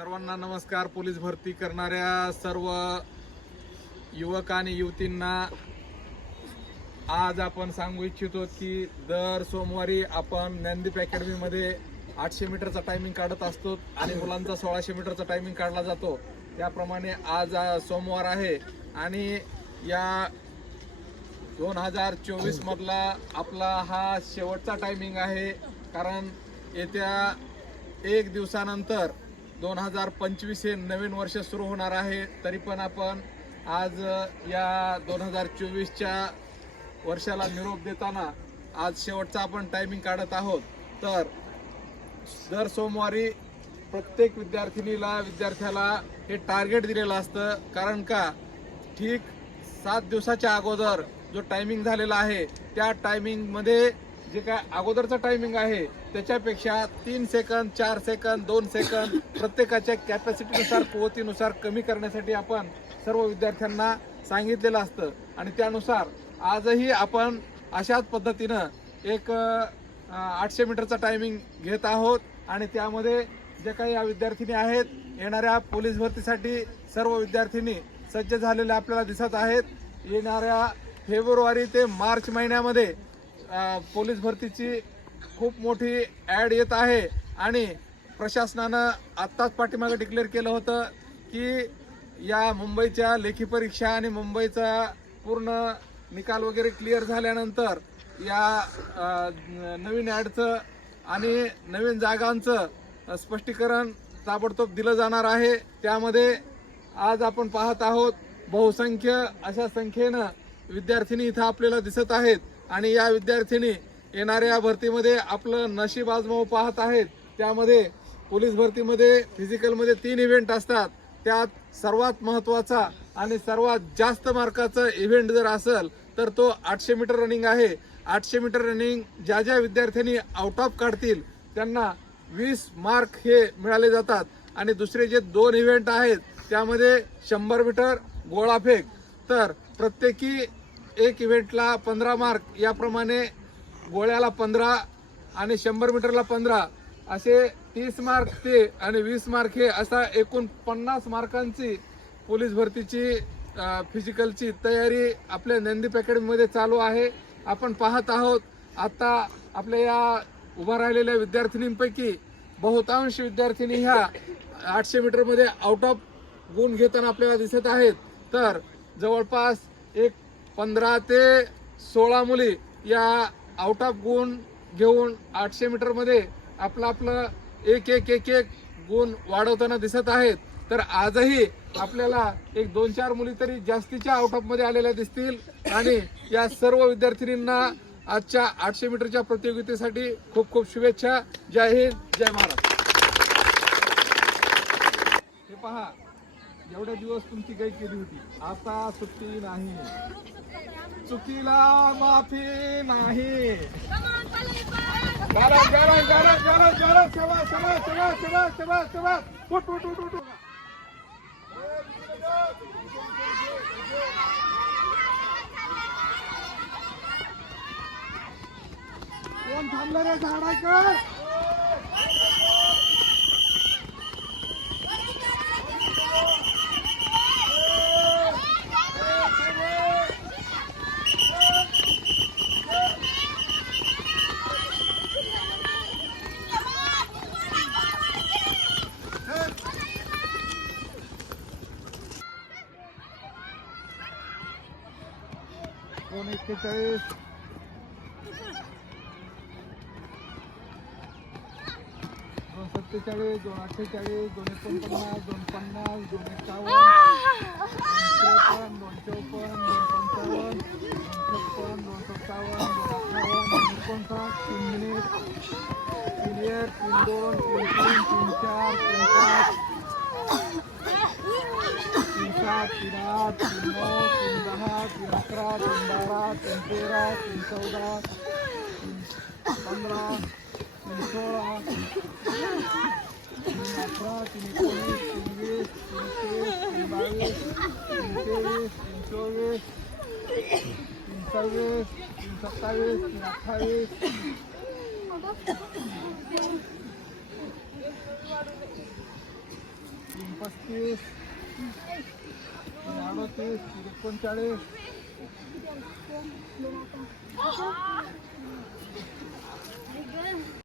सर्वांना नमस्कार. पोलीस भरती करणाऱ्या सर्व युवक आणि युवतींना आज आपण सांगू इच्छितो की दर सोमवारी आपण ज्ञानदीप अकॅडमीमध्ये आठशे मीटरचा टायमिंग काढत असतो आणि मुलांचा सोळाशे मीटरचा टायमिंग काढला जातो. त्याप्रमाणे आज सोमवार आहे आणि या दोन हजार चोवीसमधला आपला हा शेवटचा टायमिंग आहे. कारण येत्या एक दिवसानंतर दोन हजार पंचवीस हे नवीन वर्ष सुरू होणार आहे. तरी पण आपण आज या दोन हजार चोवीसच्या वर्षाला निरोप देताना आज शेवटचा आपण टायमिंग काढत आहोत. तर दर सोमवारी प्रत्येक विद्यार्थिनीला विद्यार्थ्याला हे टार्गेट दिलेलं असतं. कारण का? ठीक सात दिवसाच्या अगोदर जो टायमिंग झालेला आहे त्या टायमिंगमध्ये जे काय अगोदरचं टायमिंग आहे त्याच्यापेक्षा तीन सेकंद चार सेकंद दोन सेकंद प्रत्येकाच्या कॅपॅसिटीनुसार कुवतीनुसार कमी करण्यासाठी आपण सर्व विद्यार्थ्यांना सांगितलेलं असतं. आणि त्यानुसार आजही आपण अशाच पद्धतीनं एक आठशे मीटरचा टायमिंग घेत आहोत. आणि त्यामध्ये जे काही या विद्यार्थिनी आहेत येणाऱ्या पोलीस भरतीसाठी सर्व विद्यार्थिनी सज्ज झालेले आपल्याला दिसत आहेत. येणाऱ्या फेब्रुवारी ते मार्च महिन्यामध्ये पोलीस भरतीची खूप मोठी ॲड येत आहे आणि प्रशासनानं आत्ताच पाठीमागे डिक्लेअर केलं होतं की या मुंबईच्या लेखी परीक्षा आणि मुंबईचा पूर्ण निकाल वगैरे क्लिअर झाल्यानंतर या नवीन ॲडचं आणि नवीन जागांचं स्पष्टीकरण ताबडतोब दिलं जाणार आहे. त्यामध्ये आज आपण पाहत आहोत बहुसंख्य अशा संख्येनं विद्यार्थिनी इथं आपल्याला दिसत आहेत आणि या विद्यार्थिनी येणाऱ्या भरतीमध्ये आपलं नशीब आजमाव पाहत आहेत. त्यामध्ये पोलीस भरतीमध्ये फिजिकलमध्ये तीन इव्हेंट असतात. त्यात सर्वात महत्त्वाचा आणि सर्वात जास्त मार्काचा इव्हेंट जर असेल तर तो आठशे मीटर रनिंग आहे. आठशे मीटर रनिंग ज्या ज्या विद्यार्थ्यांनी आउट ऑफ काढतील त्यांना वीस मार्क हे मिळाले जातात. आणि दुसरे जे दोन इव्हेंट आहेत त्यामध्ये शंभर मीटर गोळाफेक तर प्रत्येकी एक इव्हेंटला पंधरा मार्क याप्रमाणे गोळ्याला पंधरा आणि शंभर मीटरला पंधरा. असे तीस मार्क ते आणि वीस मार्क हे असा एकूण पन्नास मार्कांची पोलीस भरतीची फिजिकलची तयारी आपल्या नंदीप अकॅडमीमध्ये चालू आहे. आपण पाहत आहोत आता आपल्या या उभा राहिलेल्या विद्यार्थिनींपैकी बहुतांश विद्यार्थिनी ह्या आठशे मीटरमध्ये आउट ऑफ गुण घेताना आपल्याला दिसत आहेत. तर जवळपास एक पंधरा ते सोळा मुली या आउट ऑफ गुण घेऊन आठशे मीटरमध्ये आपलं आपलं एक एक एक एक गुण वाढवताना दिसत आहेत. तर आजही आपल्याला एक दोन चार मुली तरी जास्तीच्या आउट ऑफमध्ये आलेल्या दिसतील. आणि या सर्व विद्यार्थिनींना आजच्या आठशे मीटरच्या प्रतियोगितेसाठी खूप खूप शुभेच्छा. जय हिंद जय महाराष्ट्र. हे पहा एवढे दिवस तुमची काही केली होती. आता सुट्टी नाही. चुकीला माफी नाही. कोण थांबलं रे झाडाकर दोन एक्केचाळीस दोन सत्तेचाळीस दोन अठ्ठेचाळीस दोन एकोणपन्नास दोन पन्नास दोन एकावन्न दोन त्रेपन्न दोन चौपन्न दोन पंचावन्न दोन छप्पन्न दोन सत्तावन्न दोन अठ्ठावन्न दोन एकोणसाठ तीन मिनिट तीन एक तीन दोन तीन तीन तीन चार तीन पाच तीन सात तीन आठ तीन नऊ तीन दहा तीन अकरा तीन बारा तीन तेरा तीन चौदा तीन पंधरा तीन सोळा तीन अठरा तीन एकोणीस तीन वीस तीन तेवीस तीन बावीस तीन तेवीस तीन चोवीस तीन सव्वीस तीन सत्तावीस तीन अठ्ठावीस पस्तीस अडतीस एकोणचाळीस